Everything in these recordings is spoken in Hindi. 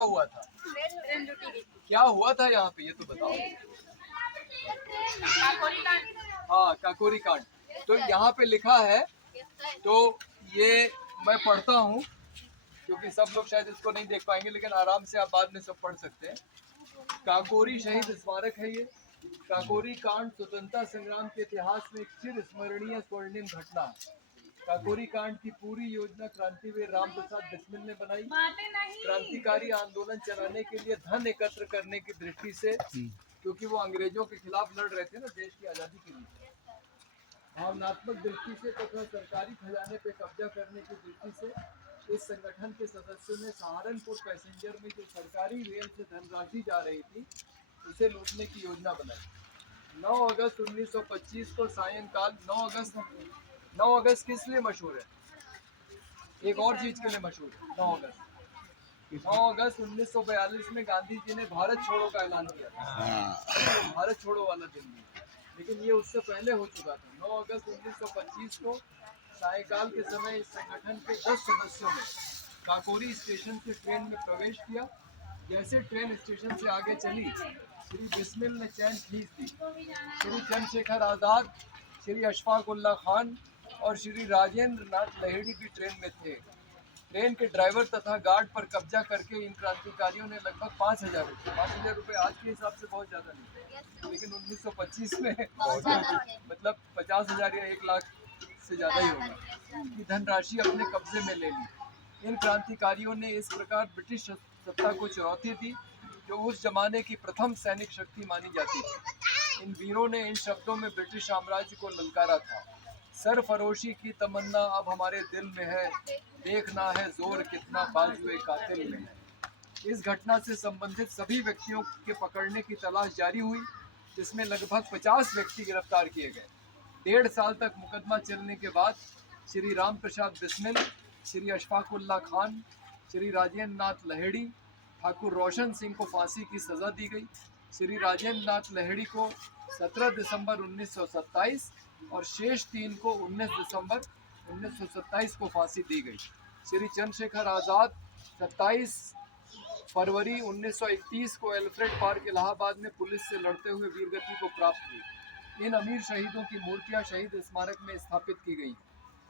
हुआ था? क्या हुआ था यहाँ पे, ये तो बताओ। हाँ, काकोरी कांड। तो यहाँ पे लिखा है, तो ये मैं पढ़ता हूँ क्योंकि सब लोग शायद इसको नहीं देख पाएंगे, लेकिन आराम से आप बाद में सब पढ़ सकते हैं। काकोरी शहीद स्मारक है ये। काकोरी कांड स्वतंत्रता संग्राम के इतिहास में एक चिर स्मरणीय स्वर्णिम घटना है। काकोरी कांड की पूरी योजना क्रांतिवीर राम प्रसाद बिस्मिल ने बनाई। क्रांतिकारी आंदोलन चलाने के लिए धन एकत्र करने की दृष्टि से, क्योंकि वो अंग्रेजों के खिलाफ लड़ रहे थे ना, देश की आजादी के लिए, भावनात्मक दृष्टि से तथा सरकारी खजाने पे कब्जा करने की दृष्टि से इस संगठन के सदस्यों ने सहारनपुर पैसेंजर में जो सरकारी रेल से धनराशि जा रही थी उसे लूटने की योजना बनाई। 9 अगस्त 1925 को सायंकाल 9 अगस्त किस लिए मशहूर है? एक और चीज के लिए मशहूर है। 9 अगस्त 1942 में गांधी जी ने भारत छोड़ो का ऐलान किया था। भारत छोड़ो वाला दिन भी, लेकिन ये उससे पहले हो चुका था। 9 अगस्त 1925 को सायंकाल के समय इस संगठन के 10 सदस्यों ने काकोरी स्टेशन से ट्रेन में प्रवेश किया। जैसे ट्रेन स्टेशन से आगे चली, श्री बिस्मिल ने चैन खींच दी। श्री चंद्रशेखर आजाद, श्री अशफाक उल्ला खान और श्री राजेंद्र नाथ लहेड़ी भी ट्रेन में थे। ट्रेन के ड्राइवर तथा गार्ड पर कब्जा करके इन क्रांतिकारियों ने लगभग 5,000 रुपये आज के हिसाब से बहुत ज़्यादा नहीं, लेकिन 1925 में मतलब 50,000 या 1 लाख से ज़्यादा ही होगा की धनराशि अपने कब्जे में ले ली। इन क्रांतिकारियों ने इस प्रकार ब्रिटिश सत्ता को चुनौती दी, जो उस जमाने की प्रथम सैनिक शक्ति मानी जाती थी। इन वीरों ने इन शब्दों में ब्रिटिश साम्राज्य को ललकारा था। सरफरोशी की तमन्ना अब हमारे दिल में है, देखना है जोर कितना बाजुए कातिल में है। इस घटना से संबंधित सभी व्यक्तियों के पकड़ने की तलाश जारी हुई, जिसमें लगभग 50 व्यक्ति गिरफ्तार किए गए। 1.5 साल तक मुकदमा चलने के बाद श्री राम प्रसाद बिस्मिल, श्री अशफाक उल्ला खान, श्री राजेंद्र नाथ लहेड़ी, ठाकुर रोशन सिंह को फांसी की सजा दी गई। श्री राजेंद्र नाथ लहेड़ी को 17 दिसंबर 1927 और शेष 3 को 19 दिसंबर 1927 को फांसी दी गई। श्री चंद्रशेखर आज़ाद 27 फरवरी 1931 को एल्फ्रेड पार्क इलाहाबाद में पुलिस से लड़ते हुए वीरगति को प्राप्त हुई। इन अमीर शहीदों की मूर्तियां शहीद स्मारक में स्थापित की गई।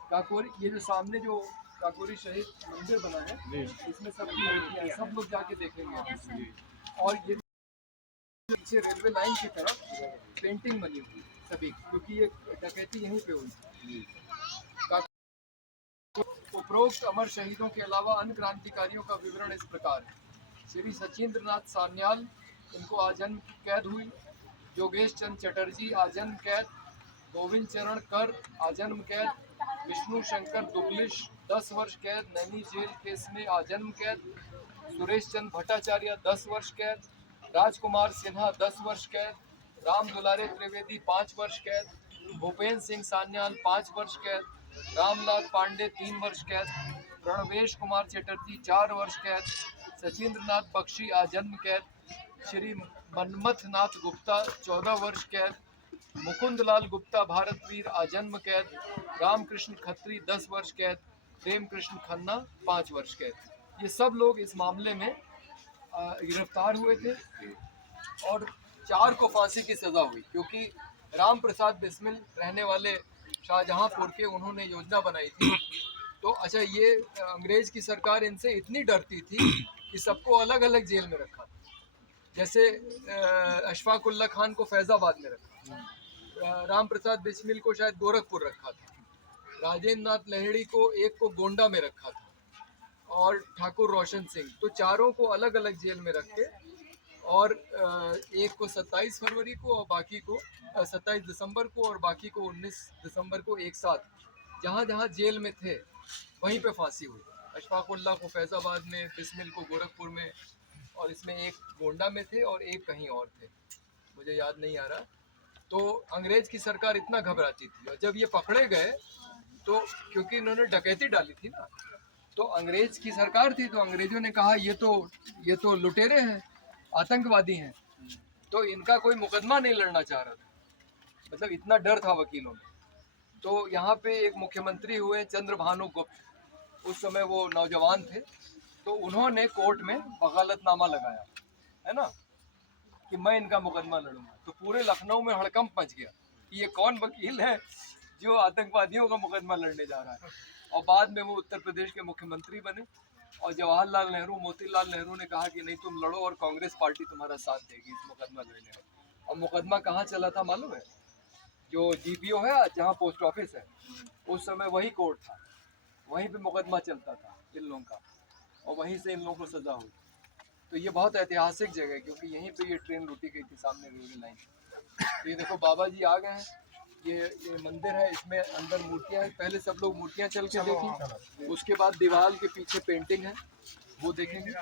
काकोरी, ये जो सामने जो काकोरी शहीद मंदिर बना है, इसमें सबकी मूर्तियां हैं, सब लोग जाके देखेंगे। और ये पीछे रेलवे लाइन की तरफ पेंटिंग बनी हुई सभी, क्योंकि ये डकैती यहीं पे हुई। उपरोक्त अमर शहीदों के अलावा अन्य क्रांतिकारियों का विवरण इस प्रकार है। श्री सचिंद्र नाथ सान्याल, इनको आजन्म कैद हुई। योगेश चंद चटर्जी आजन्म कैद। गोविंद चरण कर आजन्म कैद। विष्णु शंकर दुग्लिश 10 वर्ष कैद, नैनी जेल केस में आजन्म कैद। सुरेश चंद भट्टाचार्य 10 वर्ष कैद। राजकुमार सिन्हा 10 वर्ष कैद। राम दुलारे त्रिवेदी 5 वर्ष कैद। भूपेंद्र सिंह सान्याल 5 वर्ष कैद। रामनाथ पांडे 3 वर्ष कैद। प्रणवेश कुमार चटर्जी 4 वर्ष कैद। सचिंद्र नाथ बख्शी आजन्म कैद। श्री मनमथ नाथ गुप्ता 14 वर्ष कैद। मुकुंदलाल गुप्ता भारतवीर आजन्म कैद। रामकृष्ण खत्री 10 वर्ष कैद। प्रेम कृष्ण खन्ना 5 वर्ष कैद। ये सब लोग इस मामले में गिरफ्तार हुए थे और 4 को फांसी की सजा हुई, क्योंकि राम प्रसाद बिस्मिल रहने वाले शाहजहांपुर के, उन्होंने योजना बनाई थी। तो अच्छा, ये अंग्रेज की सरकार इनसे इतनी डरती थी कि सबको अलग अलग जेल में रखा था। जैसे अशफाक उल्ला खान को फैजाबाद में रखा, राम प्रसाद बिस्मिल को शायद गोरखपुर रखा था, राजेंद्र नाथ लहेड़ी को एक को गोंडा में रखा था, और ठाकुर रोशन सिंह, तो चारों को अलग अलग जेल में रख के, और एक को 27 फरवरी को और बाकी को 27 दिसंबर को और बाकी को 19 दिसंबर को एक साथ जहाँ जहाँ जेल में थे वहीं पे फांसी हुई। अशफाक उल्ला को फैजाबाद में, बिस्मिल को गोरखपुर में, और इसमें एक गोंडा में थे और एक कहीं और थे, मुझे याद नहीं आ रहा। तो अंग्रेज की सरकार इतना घबराती थी, और जब ये पकड़े गए तो क्योंकि इन्होंने डकैती डाली थी ना, तो अंग्रेज की सरकार थी, तो अंग्रेजों ने कहा ये तो लुटेरे हैं, आतंकवादी हैं, तो इनका कोई मुकदमा नहीं लड़ना चाह रहा था, मतलब इतना डर था वकीलों में। तो यहाँ पे एक मुख्यमंत्री हुए चंद्रभानु गुप्त, उस समय वो नौजवान थे, तो उन्होंने कोर्ट में वकालतनामा लगाया, है ना, कि मैं इनका मुकदमा लड़ूंगा। तो पूरे लखनऊ में हड़कंप मच गया कि ये कौन वकील है जो आतंकवादियों का मुकदमा लड़ने जा रहा है। और बाद में वो उत्तर प्रदेश के मुख्यमंत्री बने और जवाहरलाल नेहरू, मोतीलाल नेहरू ने कहा कि नहीं तुम लड़ो और कांग्रेस पार्टी तुम्हारा साथ देगी इस मुकदमा लड़ने में। और मुकदमा कहाँ चला था मालूम है? जो जीपीओ है जहाँ पोस्ट ऑफिस है, उस समय वही कोर्ट था, वहीं पे मुकदमा चलता था इन लोगों का, और वहीं से इन लोगों को सजा हुई। तो ये बहुत ऐतिहासिक जगह है क्योंकि यहीं पे ये ट्रेन रुकी गई थी, सामने रेलवे लाइन। तो ये देखो बाबा जी आ गए हैं, ये मंदिर है, इसमें अंदर मूर्तियां हैं। पहले सब लोग मूर्तियां चल के देखी, उसके बाद दीवार के पीछे पेंटिंग है वो देखेंगे।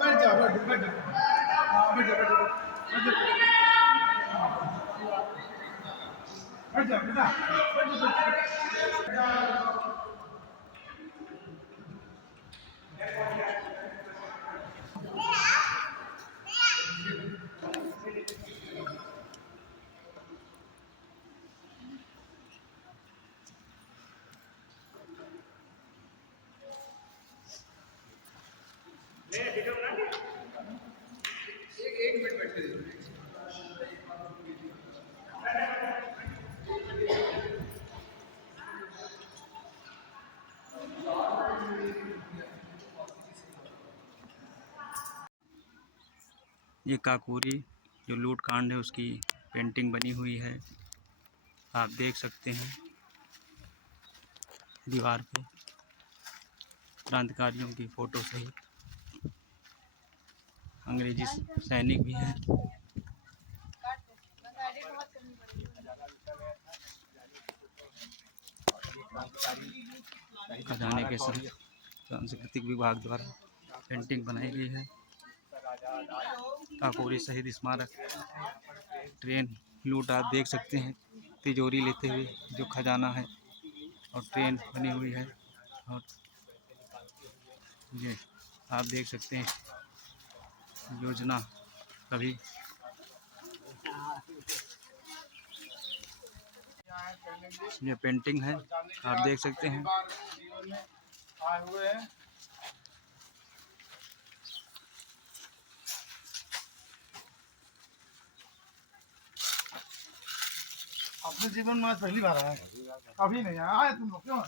बैठ जाओ बैठ जाओ बैठ जाओ बैठ जाओ बैठ जाओ बेटा बैठ जाओ। एक मिनट बैठ के देखो। ये काकोरी जो लूट कांड है उसकी पेंटिंग बनी हुई है, आप देख सकते हैं दीवार पे क्रांतिकारियों की फ़ोटो सहित। अंग्रेजी सैनिक भी हैं। खजाने के साथ सांस्कृतिक विभाग द्वारा पेंटिंग बनाई गई है। काकोरी शहीद स्मारक ट्रेन लूट आप देख सकते हैं, तिजोरी लेते हुए जो खजाना है, और ट्रेन बनी हुई है, और ये आप देख सकते हैं योजना कभी ये पेंटिंग है, आप देख सकते हैं। आए हुए हैं अपने जीवन में आज पहली बार आया, कभी नहीं आया तुम लोग क्यों?